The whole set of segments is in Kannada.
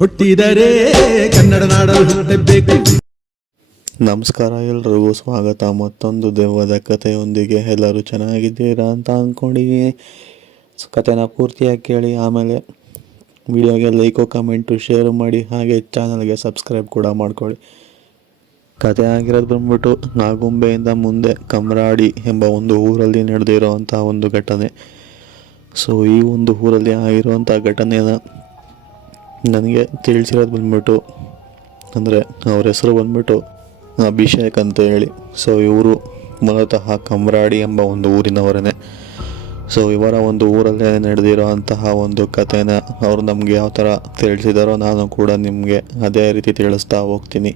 ಹುಟ್ಟಿದರೆ ಕನ್ನಡ ನಾಡಲು ಹುಟ್ಟಬೇಕು. ನಮಸ್ಕಾರ, ಎಲ್ರಿಗೂ ಸ್ವಾಗತ ಮತ್ತೊಂದು ದೆವ್ವದ ಕಥೆಯೊಂದಿಗೆ. ಎಲ್ಲರೂ ಚೆನ್ನಾಗಿದ್ದೀರಾ ಅಂತ ಅಂದ್ಕೊಂಡಿದ್ದೀನಿ. ಕಥೆನ ಪೂರ್ತಿಯಾಗಿ ಕೇಳಿ, ಆಮೇಲೆ ವಿಡಿಯೋಗೆ ಲೈಕು ಕಮೆಂಟು ಶೇರ್ ಮಾಡಿ, ಹಾಗೆ ಚಾನಲ್ಗೆ ಸಬ್ಸ್ಕ್ರೈಬ್ ಕೂಡ ಮಾಡ್ಕೊಳ್ಳಿ. ಕತೆ ಆಗಿರೋದು ಬಂದ್ಬಿಟ್ಟು ನಾಗುಂಬೆಯಿಂದ ಮುಂದೆ ಕಮ್ರಾಡಿ ಎಂಬ ಒಂದು ಊರಲ್ಲಿ ನಡೆದಿರೋವಂಥ ಒಂದು ಘಟನೆ. ಸೊ ಈ ಒಂದು ಊರಲ್ಲಿ ಆಗಿರುವಂಥ ಘಟನೆನ ನನಗೆ ತಿಳಿಸಿರೋದು ಬಂದ್ಬಿಟ್ಟು, ಅಂದರೆ ಅವ್ರ ಹೆಸರು ಬಂದ್ಬಿಟ್ಟು ಅಭಿಷೇಕ್ ಅಂತ ಹೇಳಿ. ಸೊ ಇವರು ಮೂಲತಃ ಕಮ್ರಾಡಿ ಎಂಬ ಒಂದು ಊರಿನವರೇ. ಸೊ ಇವರ ಒಂದು ಊರಲ್ಲೇ ನಡೆದಿರೋ ಅಂತಹ ಒಂದು ಕಥೆನ ಅವರು ನಮಗೆ ಯಾವ ಥರ ತಿಳಿಸಿದಾರೋ ನಾನು ಕೂಡ ನಿಮಗೆ ಅದೇ ರೀತಿ ತಿಳಿಸ್ತಾ ಹೋಗ್ತೀನಿ.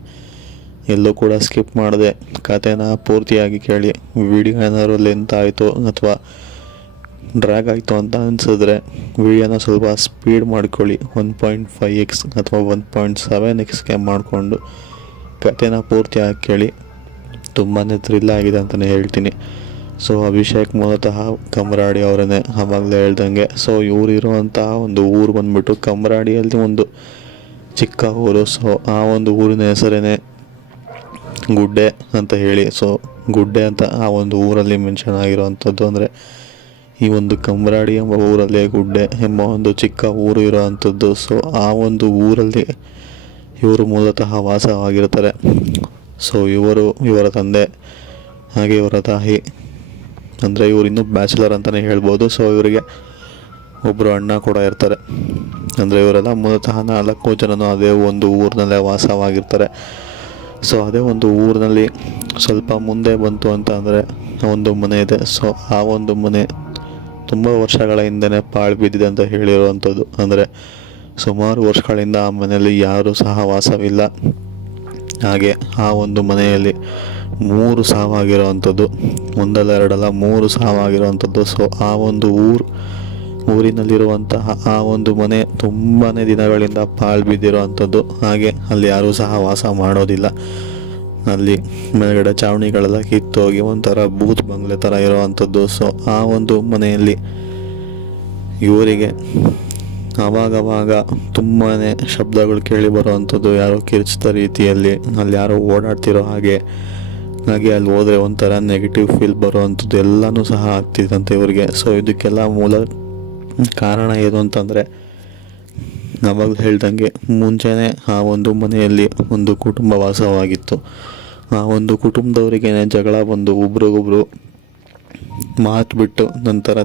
ಎಲ್ಲೂ ಕೂಡ ಸ್ಕಿಪ್ ಮಾಡದೆ ಕಥೆನ ಪೂರ್ತಿಯಾಗಿ ಕೇಳಿ. ವಿಡಿಯೋ ಏನಾದ್ರು ಲೆಂತ್ ಆಯಿತು ಅಥವಾ ಡ್ರ್ಯಾಗ್ ಆಯಿತು ಅಂತ ಅನಿಸಿದ್ರೆ ವಿಡಿಯೋನ ಸ್ವಲ್ಪ ಸ್ಪೀಡ್ ಮಾಡ್ಕೊಳ್ಳಿ. 1.5x ಅಥವಾ 1.7xಗೆ ಮಾಡಿಕೊಂಡು ಕಥೆನ ಪೂರ್ತಿಯಾಗಿ ಕೇಳಿ. ತುಂಬಾ ಥ್ರಿಲ್ ಆಗಿದೆ ಅಂತಲೇ ಹೇಳ್ತೀನಿ. ಸೊ ಅಭಿಷೇಕ್ ಮೂಲತಃ ಕಮ್ರಾಡಿ ಅವರೇ, ಆವಾಗಲೇ ಹೇಳ್ದಂಗೆ. ಸೊ ಇವರಿರುವಂತಹ ಒಂದು ಊರು ಬಂದ್ಬಿಟ್ಟು ಕಮ್ರಾಡಿಯಲ್ಲಿ ಒಂದು ಚಿಕ್ಕ ಊರು. ಸೊ ಆ ಒಂದು ಊರಿನ ಹೆಸರೇ ಗುಡ್ಡೆ ಅಂತ ಹೇಳಿ. ಸೊ ಗುಡ್ಡೆ ಅಂತ ಆ ಒಂದು ಊರಲ್ಲಿ ಮೆನ್ಷನ್ ಆಗಿರೋವಂಥದ್ದು. ಅಂದರೆ ಈ ಒಂದು ಕಮ್ರಾಡಿ ಎಂಬ ಊರಲ್ಲಿ ಗುಡ್ಡೆ ಎಂಬ ಒಂದು ಚಿಕ್ಕ ಊರು ಇರೋವಂಥದ್ದು. ಸೊ ಆ ಒಂದು ಊರಲ್ಲಿ ಇವರು ಮೂಲತಃ ವಾಸವಾಗಿರ್ತಾರೆ. ಸೊ ಇವರ ತಂದೆ ಹಾಗೆ ಇವರ ತಾಯಿ, ಅಂದರೆ ಇವರು ಇನ್ನೂ ಬ್ಯಾಚುಲರ್ ಅಂತಲೇ ಹೇಳ್ಬೋದು. ಸೊ ಇವರಿಗೆ ಒಬ್ಬರು ಅಣ್ಣ ಕೂಡ ಇರ್ತಾರೆ. ಅಂದರೆ ಇವರೆಲ್ಲ ಮೂಲತಃ 4 ಜನನು ಅದೇ ಒಂದು ಊರಿನಲ್ಲೇ ವಾಸವಾಗಿರ್ತಾರೆ. ಸೊ ಅದೇ ಒಂದು ಊರಿನಲ್ಲಿ ಸ್ವಲ್ಪ ಮುಂದೆ ಬಂತು ಅಂತ ಅಂದರೆ ಒಂದು ಮನೆ ಇದೆ. ಸೊ ಆ ಒಂದು ಮನೆ ತುಂಬ ವರ್ಷಗಳ ಹಿಂದೆನೇ ಪಾಳು ಬಿದ್ದಿದೆ ಅಂತ ಹೇಳಿರುವಂಥದ್ದು. ಅಂದರೆ ಸುಮಾರು ವರ್ಷಗಳಿಂದ ಆ ಮನೆಯಲ್ಲಿ ಯಾರೂ ಸಹ ವಾಸವಿಲ್ಲ. ಹಾಗೆ ಆ ಒಂದು ಮನೆಯಲ್ಲಿ 3 ಸಾವಾಗಿರುವಂಥದ್ದು, ಒಂದಲ್ಲ ಎರಡಲ್ಲ 3 ಸಾವಾಗಿರುವಂಥದ್ದು. ಸೊ ಆ ಒಂದು ಊರಿನಲ್ಲಿರುವಂತಹ ಆ ಒಂದು ಮನೆ ತುಂಬಾ ದಿನಗಳಿಂದ ಪಾಳು ಬಿದ್ದಿರುವಂಥದ್ದು. ಹಾಗೆ ಅಲ್ಲಿ ಯಾರೂ ಸಹ ವಾಸ ಮಾಡೋದಿಲ್ಲ. ಅಲ್ಲಿ ಮೇಲ್ಗಡೆ ಚಾವಣಿಗಳೆಲ್ಲ ಕಿತ್ತೋಗಿ ಒಂಥರ ಬೂತ್ ಬಂಗ್ಲೆ ಥರ ಇರೋವಂಥದ್ದು. ಸೊ ಆ ಒಂದು ಮನೆಯಲ್ಲಿ ಇವರಿಗೆ ಆವಾಗವಾಗ ತುಂಬಾ ಶಬ್ದಗಳು ಕೇಳಿ ಬರೋವಂಥದ್ದು, ಯಾರೋ ಕಿರ್ಚಿದ ರೀತಿಯಲ್ಲಿ, ಅಲ್ಲಿ ಯಾರೋ ಓಡಾಡ್ತಿರೋ ಹಾಗೆ ಅಲ್ಲಿ ಹೋದರೆ ಒಂಥರ ನೆಗೆಟಿವ್ ಫೀಲ್ ಬರೋವಂಥದ್ದು ಎಲ್ಲನೂ ಸಹ ಆಗ್ತಿದ್ದಂತೆ ಇವರಿಗೆ. ಸೊ ಇದಕ್ಕೆಲ್ಲ ಮೂಲ ಕಾರಣ ಏನು ಅಂತಂದರೆ, ಆವಾಗ ಹೇಳ್ದಂಗೆ ಮುಂಚೆನೇ ಆ ಒಂದು ಮನೆಯಲ್ಲಿ ಒಂದು ಕುಟುಂಬ ವಾಸವಾಗಿತ್ತು. ಆ ಒಂದು ಕುಟುಂಬದವರಿಗೇನೆ ಜಗಳ ಬಂದು ಒಬ್ರಿಗೊಬ್ರು ಮಾತು ಬಿಟ್ಟು ನಂತರ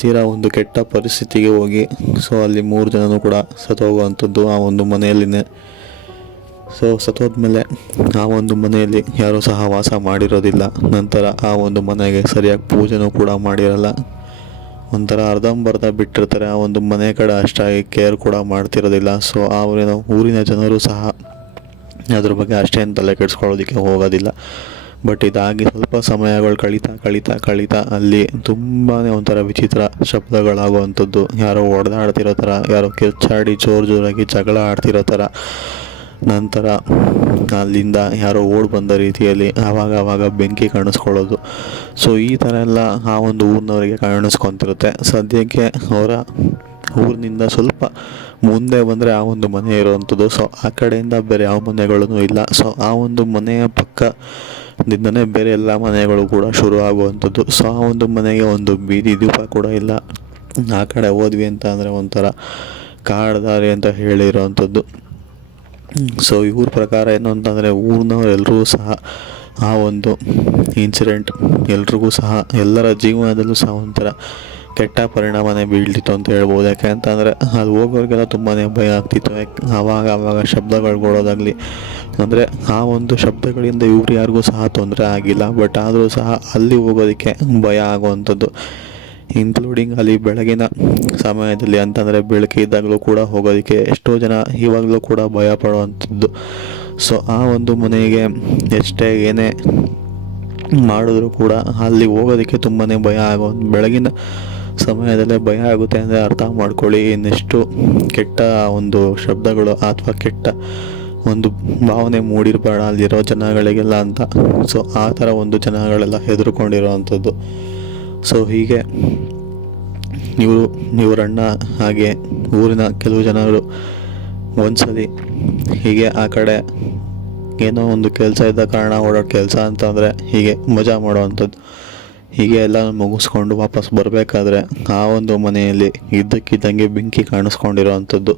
ತೀರಾ ಒಂದು ಕೆಟ್ಟ ಪರಿಸ್ಥಿತಿಗೆ ಹೋಗಿ ಸೊ ಅಲ್ಲಿ 3 ಜನನೂ ಕೂಡ ಸತ್ತೋಗುವಂಥದ್ದು ಆ ಒಂದು ಮನೆಯಲ್ಲಿನೇ. ಸೊ ಸತ್ತೋದ್ಮೇಲೆ ಆ ಒಂದು ಮನೆಯಲ್ಲಿ ಯಾರೂ ಸಹ ವಾಸ ಮಾಡಿರೋದಿಲ್ಲ. ನಂತರ ಆ ಒಂದು ಮನೆಗೆ ಸರಿಯಾಗಿ ಪೂಜೆನೂ ಕೂಡ ಮಾಡಿರಲ್ಲ. ಒಂಥರ ಅರ್ಧಂಬರ್ಧ ಬಿಟ್ಟಿರ್ತಾರೆ. ಆ ಒಂದು ಮನೆ ಕಡೆ ಅಷ್ಟಾಗಿ ಕೇರ್ ಕೂಡ ಮಾಡ್ತಿರೋದಿಲ್ಲ. ಸೊ ಆ ಊರಿನ ಜನರು ಸಹ ಅದ್ರ ಬಗ್ಗೆ ಅಷ್ಟೇನು ತಲೆ ಕೆಡಿಸ್ಕೊಳ್ಳೋದಕ್ಕೆ ಹೋಗೋದಿಲ್ಲ. ಬಟ್ ಇದಾಗಿ ಸ್ವಲ್ಪ ಸಮಯಗಳು ಕಳೀತಾ ಅಲ್ಲಿ ತುಂಬಾ ಒಂಥರ ವಿಚಿತ್ರ ಶಬ್ದಗಳಾಗುವಂಥದ್ದು, ಯಾರೋ ಹೊಡೆದಾಡ್ತಿರೋ ಥರ, ಯಾರೋ ಕಿರ್ಚಾಡಿ ಜೋರಾಗಿ ಜಗಳ ಆಡ್ತಿರೋ ಥರ, ನಂತರ ಅಲ್ಲಿಂದ ಯಾರೋ ಓಡ್ ಬಂದ ರೀತಿಯಲ್ಲಿ ಆವಾಗ ಬೆಂಕಿ ಕಾಣಿಸ್ಕೊಳ್ಳೋದು. ಸೊ ಈ ಥರ ಎಲ್ಲ ಆ ಒಂದು ಊರಿನವರಿಗೆ ಕಾಣಿಸ್ಕೊತಿರುತ್ತೆ. ಸದ್ಯಕ್ಕೆ ಅವರ ಊರಿನಿಂದ ಸ್ವಲ್ಪ ಮುಂದೆ ಬಂದರೆ ಆ ಒಂದು ಮನೆ ಇರುವಂಥದ್ದು. ಸೊ ಆ ಕಡೆಯಿಂದ ಬೇರೆ ಯಾವ ಮನೆಗಳೂ ಇಲ್ಲ. ಸೊ ಆ ಒಂದು ಮನೆಯ ಪಕ್ಕದಿಂದನೇ ಬೇರೆ ಎಲ್ಲ ಮನೆಗಳು ಕೂಡ ಶುರು ಆಗುವಂಥದ್ದು. ಸೊ ಆ ಒಂದು ಮನೆಗೆ ಒಂದು ಬೀದಿ ದೀಪ ಕೂಡ ಇಲ್ಲ. ಆ ಕಡೆ ಹೋದ್ವಿ ಅಂತ ಅಂದರೆ ಒಂಥರ ಕಾಡ್ದಾರಿ ಅಂತ ಹೇಳಿರೋವಂಥದ್ದು. ಸೊ ಇವ್ರ ಪ್ರಕಾರ ಏನು ಅಂತಂದರೆ, ಊರಿನವರೆಲ್ಲರೂ ಸಹ ಆ ಒಂದು ಇನ್ಸಿಡೆಂಟ್ ಎಲ್ರಿಗೂ ಸಹ ಎಲ್ಲರ ಜೀವನದಲ್ಲೂ ಸಹ ಒಂಥರ ಕೆಟ್ಟ ಪರಿಣಾಮನೇ ಬೀಳ್ತಿತ್ತು ಅಂತ ಹೇಳ್ಬೋದು. ಯಾಕೆ ಅಂತಂದರೆ ಅಲ್ಲಿ ಹೋಗೋರಿಗೆಲ್ಲ ತುಂಬಾ ಭಯ ಆಗ್ತಿತ್ತು. ಆವಾಗ ಶಬ್ದಗಳು ಕೊಡೋದಾಗಲಿ, ಅಂದರೆ ಆ ಒಂದು ಶಬ್ದಗಳಿಂದ ಇವ್ರು ಯಾರಿಗೂ ಸಹ ತೊಂದರೆ ಆಗಿಲ್ಲ. ಬಟ್ ಆದರೂ ಸಹ ಅಲ್ಲಿ ಹೋಗೋದಕ್ಕೆ ಭಯ ಆಗುವಂಥದ್ದು. ಇನ್ಕ್ಲೂಡಿಂಗ್ ಅಲ್ಲಿ ಬೆಳಗಿನ ಸಮಯದಲ್ಲಿ ಅಂತಂದರೆ ಬೆಳಕಿದ್ದಾಗಲೂ ಕೂಡ ಹೋಗೋದಕ್ಕೆ ಎಷ್ಟೋ ಜನ ಇವಾಗಲೂ ಕೂಡ ಭಯ ಪಡುವಂಥದ್ದು. ಸೊ ಆ ಒಂದು ಮನೆಗೆ ಎಷ್ಟೇ ಏನೇ ಮಾಡಿದ್ರು ಕೂಡ ಅಲ್ಲಿ ಹೋಗೋದಕ್ಕೆ ತುಂಬಾ ಭಯ ಬೆಳಗಿನ ಸಮಯದಲ್ಲೇ ಭಯ ಆಗುತ್ತೆ ಅಂದರೆ ಅರ್ಥ ಮಾಡ್ಕೊಳ್ಳಿ ಇನ್ನೆಷ್ಟು ಕೆಟ್ಟ ಒಂದು ಶಬ್ದಗಳು ಅಥವಾ ಕೆಟ್ಟ ಒಂದು ಭಾವನೆ ಮೂಡಿರಬೇಡ ಅಲ್ಲಿರೋ ಜನಗಳಿಗೆಲ್ಲ ಅಂತ. ಸೊ ಆ ಥರ ಒಂದು ಜನಗಳೆಲ್ಲ ಹೆದರ್ಕೊಂಡಿರೋ ಅಂಥದ್ದು. ಸೊ ಹೀಗೆ ಇವರಣ್ಣ ಹಾಗೆ ಊರಿನ ಕೆಲವು ಜನರು ಒಂದ್ಸಲಿ ಹೀಗೆ ಆ ಕಡೆ ಏನೋ ಒಂದು ಕೆಲಸ ಇದ್ದ ಕಾರಣ ಓಡಾಡೋ ಕೆಲಸ ಅಂತಂದರೆ ಹೀಗೆ ಮಜಾ ಮಾಡೋವಂಥದ್ದು. ಹೀಗೆ ಎಲ್ಲ ಮುಗಿಸ್ಕೊಂಡು ವಾಪಸ್ ಬರಬೇಕಾದ್ರೆ ಆ ಒಂದು ಮನೆಯಲ್ಲಿ ಇದ್ದಕ್ಕಿದ್ದಂಗೆ ಬೆಂಕಿ ಕಾಣಿಸ್ಕೊಂಡಿರೋ ಅಂಥದ್ದು.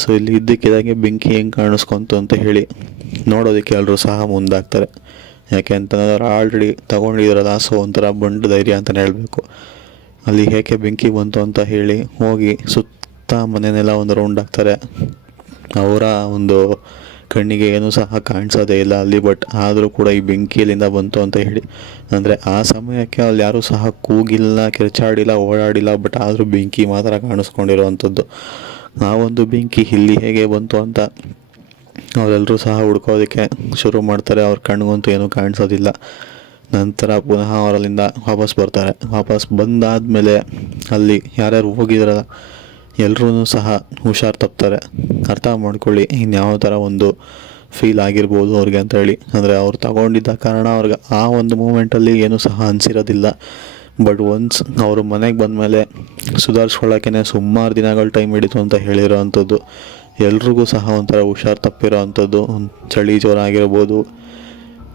ಸೊ ಇಲ್ಲಿ ಇದ್ದಕ್ಕಿದ್ದಂಗೆ ಬೆಂಕಿ ಹೆಂಗೆ ಕಾಣಿಸ್ಕೊಂತು ಅಂತ ಹೇಳಿ ನೋಡೋದಕ್ಕೆ ಎಲ್ಲರೂ ಸಹ ಮುಂದಾಗ್ತಾರೆ. ಯಾಕೆ ಅಂತಂದ್ರೆ ಆಲ್ರೆಡಿ ತೊಗೊಂಡಿದ್ರಲ್ಲ, ಸೊ ಒಂಥರ ಬಂಡು ಧೈರ್ಯ ಅಂತಲೇ ಹೇಳಬೇಕು. ಅಲ್ಲಿ ಹೇಗೆ ಬೆಂಕಿ ಬಂತು ಅಂತ ಹೇಳಿ ಹೋಗಿ ಸುತ್ತ ಮನೆಯನ್ನೆಲ್ಲ ಒಂದು ರೌಂಡ್ ಹಾಕ್ತಾರೆ. ಅವರ ಒಂದು ಕಣ್ಣಿಗೆ ಏನೂ ಸಹ ಕಾಣಿಸೋದೇ ಇಲ್ಲ ಅಲ್ಲಿ. ಬಟ್ ಆದರೂ ಕೂಡ ಈ ಬೆಂಕಿ ಎಲ್ಲಿಂದ ಬಂತು ಅಂತ ಹೇಳಿ, ಅಂದರೆ ಆ ಸಮಯಕ್ಕೆ ಅಲ್ಲಿ ಯಾರೂ ಸಹ ಕೂಗಿಲ್ಲ, ಕಿರ್ಚಾಡಿಲ್ಲ, ಓಡಾಡಿಲ್ಲ. ಬಟ್ ಆದರೂ ಬೆಂಕಿ ಮಾತ್ರ ಕಾಣಿಸ್ಕೊಂಡಿರೋವಂಥದ್ದು. ಆ ಒಂದು ಬೆಂಕಿ ಇಲ್ಲಿ ಹೇಗೆ ಬಂತು ಅಂತ ಅವರೆಲ್ಲರೂ ಸಹ ಹುಡ್ಕೋದಕ್ಕೆ ಶುರು ಮಾಡ್ತಾರೆ. ಅವ್ರ ಕಣ್ಣಿಗಂತೂ ಏನೂ ಕಾಣಿಸೋದಿಲ್ಲ. ನಂತರ ಪುನಃ ಅವರಲ್ಲಿಂದ ವಾಪಸ್ ಬರ್ತಾರೆ. ವಾಪಸ್ ಬಂದಾದಮೇಲೆ ಅಲ್ಲಿ ಯಾರ್ಯಾರು ಹೋಗಿದ್ರಲ್ಲ ಎಲ್ಲರೂ ಸಹ ಹುಷಾರು ತಪ್ತಾರೆ. ಅರ್ಥ ಮಾಡ್ಕೊಳ್ಳಿ ಇನ್ಯಾವ ಥರ ಒಂದು ಫೀಲ್ ಆಗಿರ್ಬೋದು ಅವ್ರಿಗೆ ಅಂತ ಹೇಳಿ. ಅಂದರೆ ಅವ್ರು ತಗೊಂಡಿದ್ದ ಕಾರಣ ಅವ್ರಿಗೆ ಆ ಒಂದು ಮೂಮೆಂಟಲ್ಲಿ ಏನೂ ಸಹ ಅನಿಸಿರೋದಿಲ್ಲ. ಬಟ್ ಒನ್ಸ್ ಅವರು ಮನೆಗೆ ಬಂದಮೇಲೆ ಸುಧಾರಿಸ್ಕೊಳ್ಳೋಕೆ ಸುಮಾರು ದಿನಗಳ ಟೈಮ್ ಹಿಡಿತು ಅಂತ ಹೇಳಿರೋ ಅಂಥದ್ದು. ಎಲ್ರಿಗೂ ಸಹ ಒಂಥರ ಹುಷಾರು ತಪ್ಪಿರೋ ಅಂಥದ್ದು. ಚಳಿ ಜ್ವರ ಆಗಿರ್ಬೋದು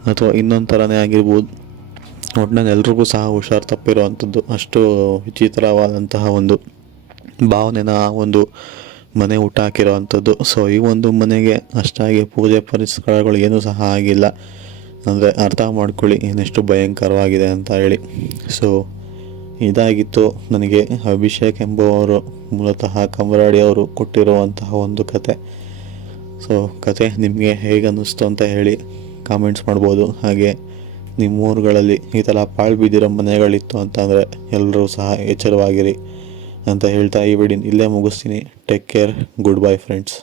ಅಥವಾ ಇನ್ನೊಂದು ಥರನೇ ಆಗಿರ್ಬೋದು. ಒಟ್ಟಿನಲ್ಲಿ ಎಲ್ರಿಗೂ ಸಹ ಹುಷಾರು ತಪ್ಪಿರೋ ಅಂಥದ್ದು. ಅಷ್ಟು ವಿಚಿತ್ರವಾದಂತಹ ಒಂದು ಭಾವನೆನ ಆ ಒಂದು ಮನೆ ಊಟ ಹಾಕಿರೋ ಅಂಥದ್ದು. ಸೊ ಈ ಒಂದು ಮನೆಗೆ ಅಷ್ಟಾಗಿ ಪೂಜೆ ಪುನಸ್ಕಾರಗಳು ಏನೂ ಸಹ ಆಗಿಲ್ಲ. ಅಂದರೆ ಅರ್ಥ ಮಾಡ್ಕೊಳ್ಳಿ ಇನ್ನೆಷ್ಟು ಭಯಂಕರವಾಗಿದೆ ಅಂತ ಹೇಳಿ. ಸೊ ಇದಾಗಿತ್ತು ನನಗೆ ಅಭಿಷೇಕ್ ಎಂಬುವವರು, ಮೂಲತಃ ಕಮರಾಡಿ ಅವರು ಕೊಟ್ಟಿರುವಂತಹ ಒಂದು ಕತೆ. ಸೊ ಕತೆ ನಿಮಗೆ ಹೇಗೆ ಅನ್ನಿಸ್ತು ಅಂತ ಹೇಳಿ ಕಾಮೆಂಟ್ಸ್ ಮಾಡ್ಬೋದು. ಹಾಗೆ ನಿಮ್ಮೂರುಗಳಲ್ಲಿ ಈ ಥರ ಪಾಳು ಬಿದ್ದಿರೋ ಮನೆಗಳಿತ್ತು ಅಂತಂದರೆ ಎಲ್ಲರೂ ಸಹ ಎಚ್ಚರವಾಗಿರಿ ಅಂತ ಹೇಳ್ತಾ ಈ ವಿಡಿಯೋ ಇಲ್ಲೇ ಮುಗಿಸ್ತೀನಿ. Take care, good bye friends.